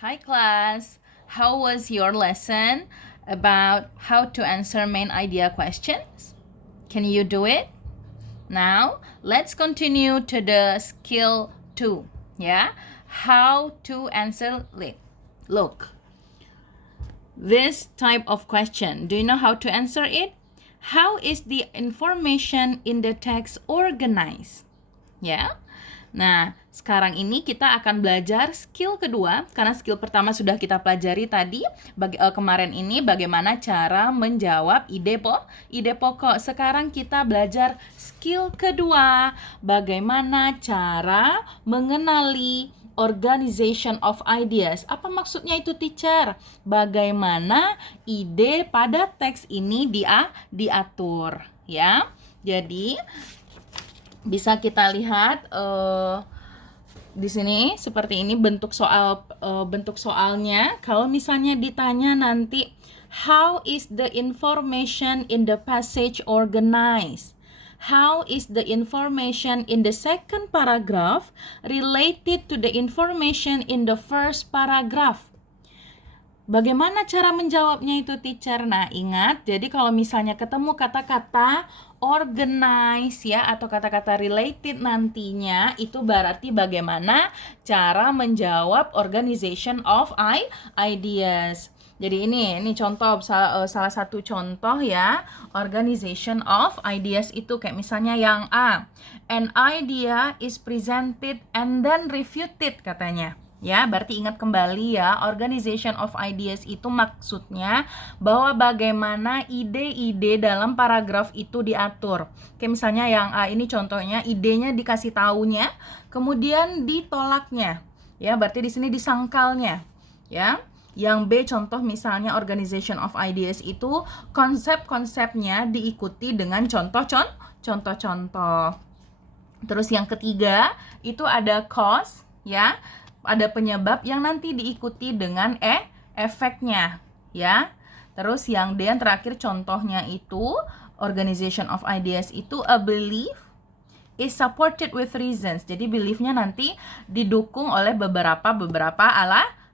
Hi class, how was your lesson about how to answer main idea questions? Can you do it? Now, let's continue to the skill 2, yeah? How to answer Look, this type of question, do you know how to answer it? How is the information in the text organized? Ya. Nah, sekarang ini kita akan belajar skill kedua karena skill pertama sudah kita pelajari tadi kemarin ini bagaimana cara menjawab ide pokok. Sekarang kita belajar skill kedua, bagaimana cara mengenali organization of ideas. Apa maksudnya itu, teacher? Bagaimana ide pada teks ini diatur, ya. Jadi bisa kita lihat di sini seperti ini bentuk soalnya. Kalau misalnya ditanya nanti, how is the information in the passage organized? How is the information in the second paragraph related to the information in the first paragraph? Bagaimana cara menjawabnya itu, teacher? Nah, ingat, jadi kalau misalnya ketemu kata-kata organize ya atau kata-kata related nantinya, itu berarti bagaimana cara menjawab organization of ideas. Jadi ini contoh salah satu contoh ya, organization of ideas itu kayak misalnya yang A. An idea is presented and then refuted katanya. Ya, berarti ingat kembali ya, organization of ideas itu maksudnya bahwa bagaimana ide-ide dalam paragraf itu diatur. Kayak misalnya yang A ini contohnya, idenya dikasih taunya, kemudian ditolaknya. Ya, berarti di sini disangkalnya. Ya. Yang B contoh misalnya organization of ideas itu konsep-konsepnya diikuti dengan contoh-contoh. Terus yang ketiga itu ada cause ya. Ada penyebab yang nanti diikuti dengan efeknya ya. Terus yang D yang terakhir contohnya itu organization of ideas itu a belief is supported with reasons. Jadi beliefnya nanti didukung oleh beberapa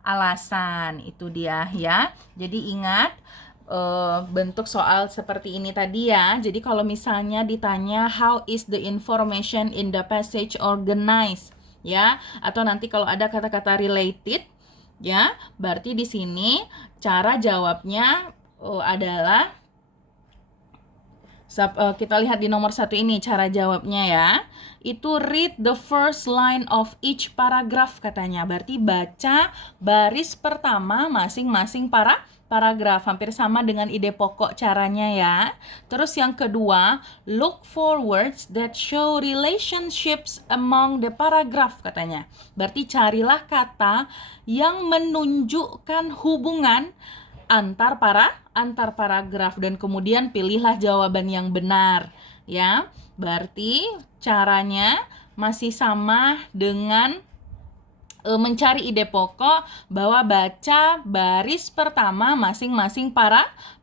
alasan. Itu dia ya. Jadi ingat bentuk soal seperti ini tadi ya. Jadi kalau misalnya ditanya how is the information in the passage organized ya, atau nanti kalau ada kata-kata related ya, berarti di sini cara jawabnya adalah kita lihat di nomor 1 ini cara jawabnya ya. Itu read the first line of each paragraph katanya. Berarti baca baris pertama masing-masing paragraf, hampir sama dengan ide pokok caranya ya. Terus yang kedua, look for words that show relationships among the paragraph katanya. Berarti carilah kata yang menunjukkan hubungan antar paragraf dan kemudian pilihlah jawaban yang benar ya. Berarti caranya masih sama dengan mencari ide pokok bahwa baca baris pertama masing-masing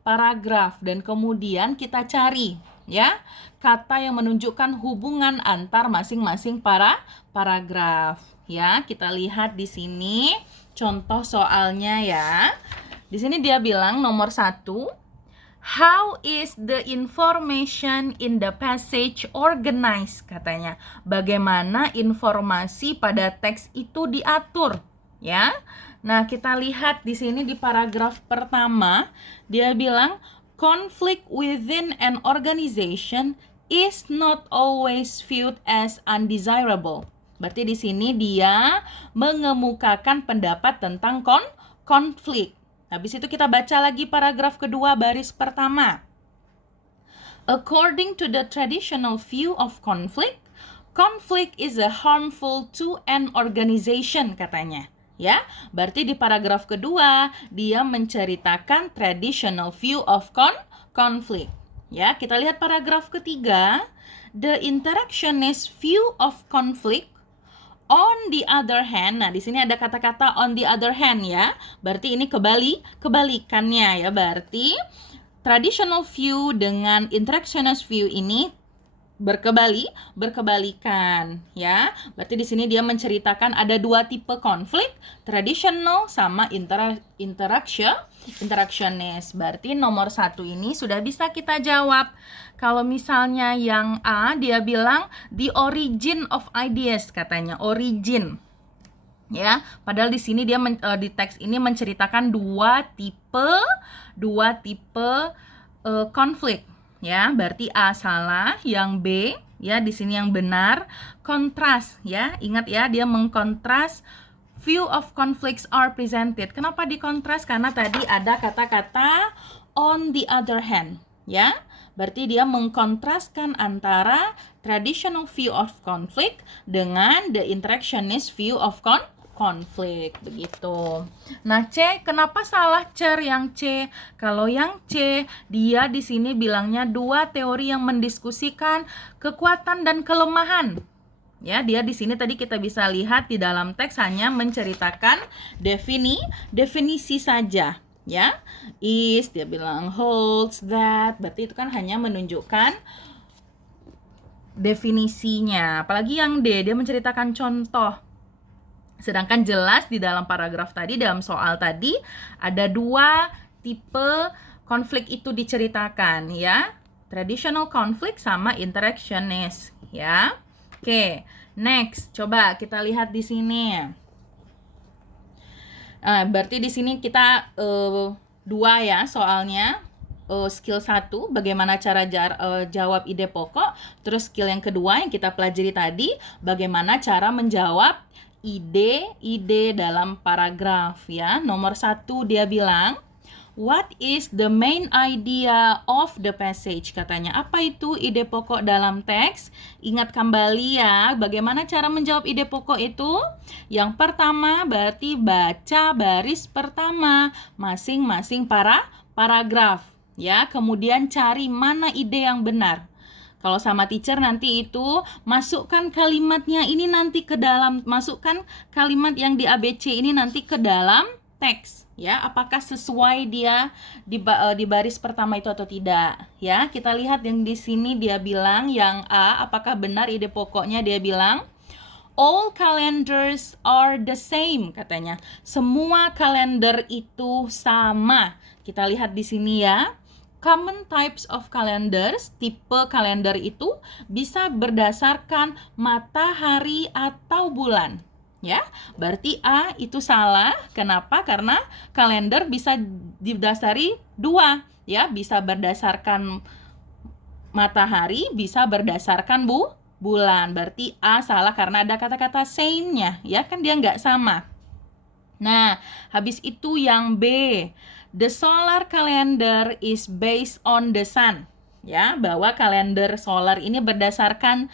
paragraf dan kemudian kita cari ya kata yang menunjukkan hubungan antar masing-masing paragraf ya. Kita lihat di sini contoh soalnya ya. Di sini dia bilang nomor 1, how is the information in the passage organized katanya. Bagaimana informasi pada teks itu diatur ya. Nah, kita lihat di sini di paragraf pertama dia bilang conflict within an organization is not always viewed as undesirable. Berarti di sini dia mengemukakan pendapat tentang konflik. Habis itu kita baca lagi paragraf kedua baris pertama. According to the traditional view of conflict is a harmful to an organization katanya. Ya, berarti di paragraf kedua dia menceritakan traditional view of conflict. Ya, kita lihat paragraf ketiga. The interactionist view of conflict on the other hand, nah di sini ada kata-kata on the other hand ya. Berarti ini kebalikannya ya. Berarti traditional view dengan interactionist view ini berkebalikan ya. Berarti di sini dia menceritakan ada dua tipe konflik, traditional sama interactionist. Berarti nomor 1 ini sudah bisa kita jawab. Kalau misalnya yang A, dia bilang the origin of ideas, katanya origin. Ya, padahal di sini dia di teks ini menceritakan dua tipe konflik. Ya, berarti A salah, yang B ya di sini yang benar. Kontras ya, ingat ya, dia mengkontras few of conflicts are presented. Kenapa dikontras? Karena tadi ada kata-kata on the other hand ya. Berarti dia mengkontraskan antara traditional view of conflict dengan the interactionist view of konflik begitu. Nah, C, kenapa salah cer yang C? Kalau yang C, dia di sini bilangnya dua teori yang mendiskusikan kekuatan dan kelemahan. Ya, dia di sini tadi kita bisa lihat di dalam teks hanya menceritakan definisi saja, ya. Is, dia bilang holds, that, berarti itu kan hanya menunjukkan definisinya. Apalagi yang D, dia menceritakan contoh. Sedangkan jelas di dalam paragraf tadi, dalam soal tadi, ada dua tipe konflik itu diceritakan ya. Traditional conflict sama interactionist ya. Oke, next. Coba kita lihat di sini. Berarti di sini kita dua ya soalnya. Skill 1, bagaimana cara jawab ide pokok. Terus skill yang kedua yang kita pelajari tadi, bagaimana cara menjawab ide dalam paragraf ya. Nomor 1 dia bilang, what is the main idea of the passage? Katanya, apa itu ide pokok dalam teks? Ingat kembali ya, bagaimana cara menjawab ide pokok itu? Yang pertama berarti baca baris pertama masing-masing paragraf ya. Kemudian cari mana ide yang benar. Kalau sama teacher nanti itu masukkan kalimatnya ini nanti ke dalam, masukkan kalimat yang di ABC ini nanti ke dalam teks ya. Apakah sesuai dia di baris pertama itu atau tidak ya. Kita lihat yang di sini dia bilang yang A, apakah benar ide pokoknya? Dia bilang all calendars are the same, katanya. Semua kalender itu sama. Kita lihat di sini ya. Common types of calendars, tipe kalender itu bisa berdasarkan matahari atau bulan. Ya, berarti A itu salah. Kenapa? Karena kalender bisa didasari dua, ya, bisa berdasarkan matahari, bisa berdasarkan bulan. Berarti A salah karena ada kata-kata same-nya, ya kan dia nggak sama. Nah, habis itu yang B, the solar calendar is based on the sun. Ya, bahwa kalender solar ini berdasarkan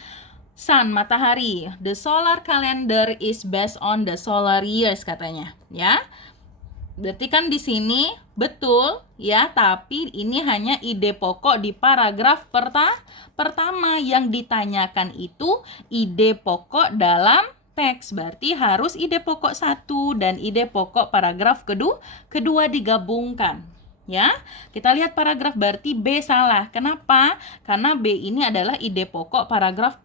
sun, matahari. The solar calendar is based on the solar years, katanya. Ya, berarti kan di sini betul ya, tapi ini hanya ide pokok di paragraf pertama. Yang ditanyakan itu ide pokok dalam teks. Berarti harus ide pokok 1 dan ide pokok paragraf kedua digabungkan. Ya, kita lihat paragraf, berarti B salah. Kenapa? Karena B ini adalah ide pokok paragraf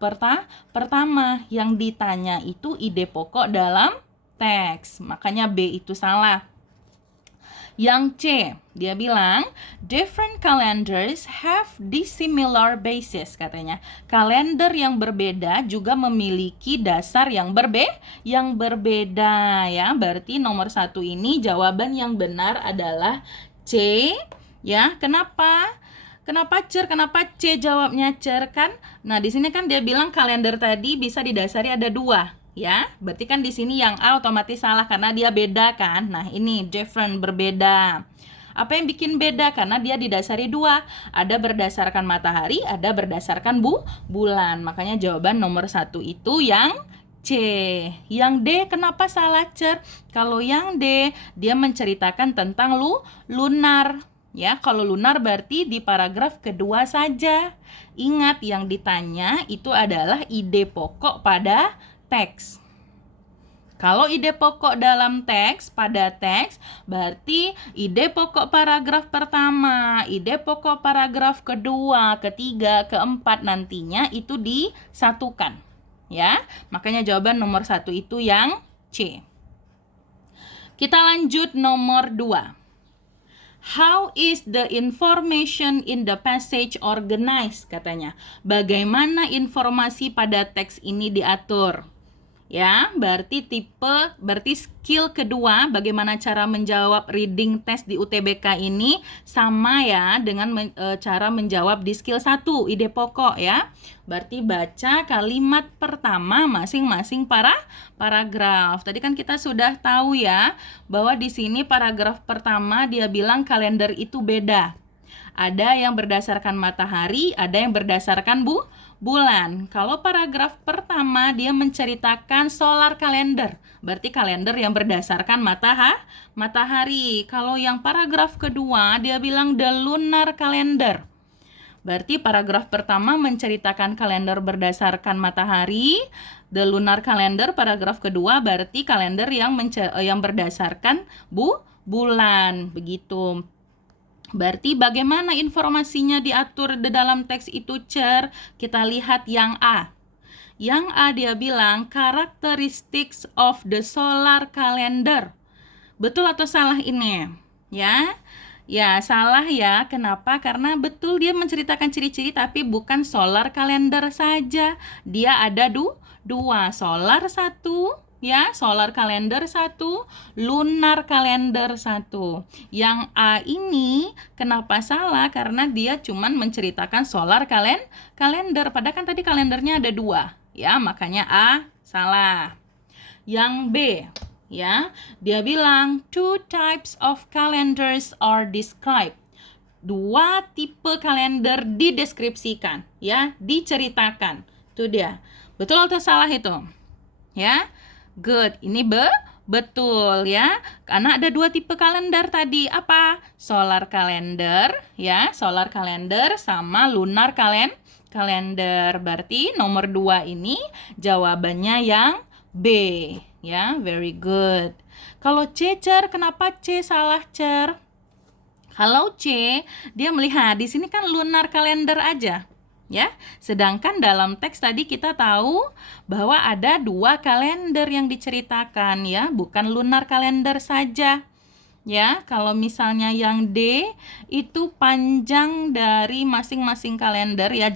pertama. Yang ditanya itu ide pokok dalam teks. Makanya B itu salah. Yang C, dia bilang different calendars have dissimilar basis, katanya. Kalender yang berbeda juga memiliki dasar yang berbeda ya. Berarti nomor 1 ini jawaban yang benar adalah C ya. Kenapa cer? Kenapa C jawabnya cer kan? Nah, di sini kan dia bilang kalender tadi bisa didasari ada 2. Ya, berarti kan di sini yang A otomatis salah karena dia beda kan. Nah, ini different, berbeda. Apa yang bikin beda? Karena dia didasari 2. Ada berdasarkan matahari, ada berdasarkan bulan. Makanya jawaban nomor 1 itu yang C. Yang D kenapa salah cer? Kalau yang D dia menceritakan tentang lunar. Ya, kalau lunar berarti di paragraf kedua saja. Ingat yang ditanya itu adalah ide pokok pada teks. Kalau ide pokok dalam teks, pada teks, berarti ide pokok paragraf pertama, ide pokok paragraf kedua, ketiga, keempat nantinya itu disatukan. Ya, makanya jawaban nomor 1 itu yang C. Kita lanjut nomor 2. How is the information in the passage organized? Katanya. Bagaimana informasi pada teks ini diatur? Ya, berarti skill kedua bagaimana cara menjawab reading test di UTBK ini sama ya dengan cara menjawab di skill 1 ide pokok ya. Berarti baca kalimat pertama masing-masing paragraf. Tadi kan kita sudah tahu ya bahwa di sini paragraf pertama dia bilang kalender itu beda. Ada yang berdasarkan matahari, ada yang berdasarkan bulan. Kalau paragraf pertama dia menceritakan solar calendar, berarti kalender yang berdasarkan matahari. Kalau yang paragraf kedua dia bilang the lunar calendar. Berarti paragraf pertama menceritakan kalender berdasarkan matahari, the lunar calendar. Paragraf kedua berarti kalender yang berdasarkan bulan, begitu. Berarti bagaimana informasinya diatur di dalam teks itu, Cer? Kita lihat yang A. Yang A dia bilang characteristics of the solar calendar. Betul atau salah ini? Ya. Ya, salah ya. Kenapa? Karena betul dia menceritakan ciri-ciri tapi bukan solar calendar saja. Dia ada dua, solar 1, ya, solar calendar 1, lunar calendar 1. Yang A ini kenapa salah? Karena dia cuman menceritakan solar calendar. Padahal kan tadi kalendernya ada 2. Ya, makanya A salah. Yang B, ya, dia bilang 2 types of calendars are described. 2 tipe kalender dideskripsikan, ya, diceritakan. Itu dia. Betul atau salah itu? Ya. Good, ini betul ya. Karena ada 2 tipe kalender tadi. Apa? Solar calendar, ya, solar calendar sama lunar calendar. Berarti nomor 2 ini jawabannya yang B, ya. Very good. Kalau C, Cer, kenapa C salah, Cer? Kalau C, dia melihat di sini kan lunar calendar aja. Ya, sedangkan dalam teks tadi kita tahu bahwa ada 2 kalender yang diceritakan ya, bukan lunar kalender saja. Ya, kalau misalnya yang D itu panjang dari masing-masing kalender ya,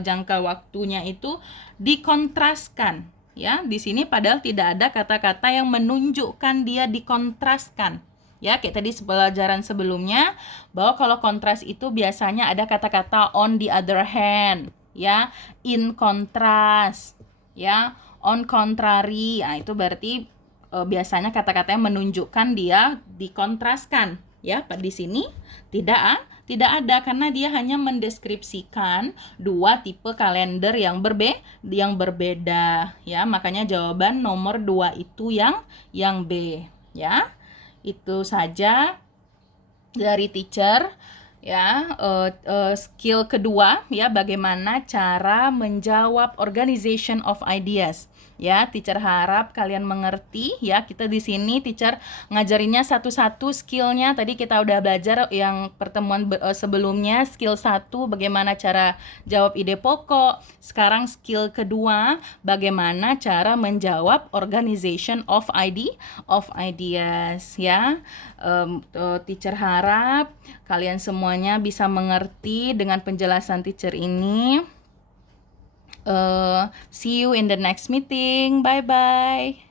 jangka waktunya itu dikontraskan. Ya, di sini padahal tidak ada kata-kata yang menunjukkan dia dikontraskan. Ya, kayak tadi pelajaran sebelumnya bahwa kalau kontras itu biasanya ada kata-kata on the other hand, ya, in contrast, ya, on contrary. Nah, itu berarti biasanya kata-kata yang menunjukkan dia dikontraskan, ya. Di sini tidak ada karena dia hanya mendeskripsikan 2 tipe kalender yang berbeda, ya. Makanya jawaban nomor 2 itu yang B, ya. Itu saja dari teacher ya. Skill kedua ya, bagaimana cara menjawab organization of ideas. Ya, teacher harap kalian mengerti ya. Kita di sini teacher ngajarinnya satu-satu skillnya. Tadi kita udah belajar yang pertemuan sebelumnya skill 1 bagaimana cara jawab ide pokok. Sekarang skill kedua bagaimana cara menjawab organization of ideas ya. Teacher harap kalian semuanya bisa mengerti dengan penjelasan teacher ini. See you in the next meeting. Bye-bye.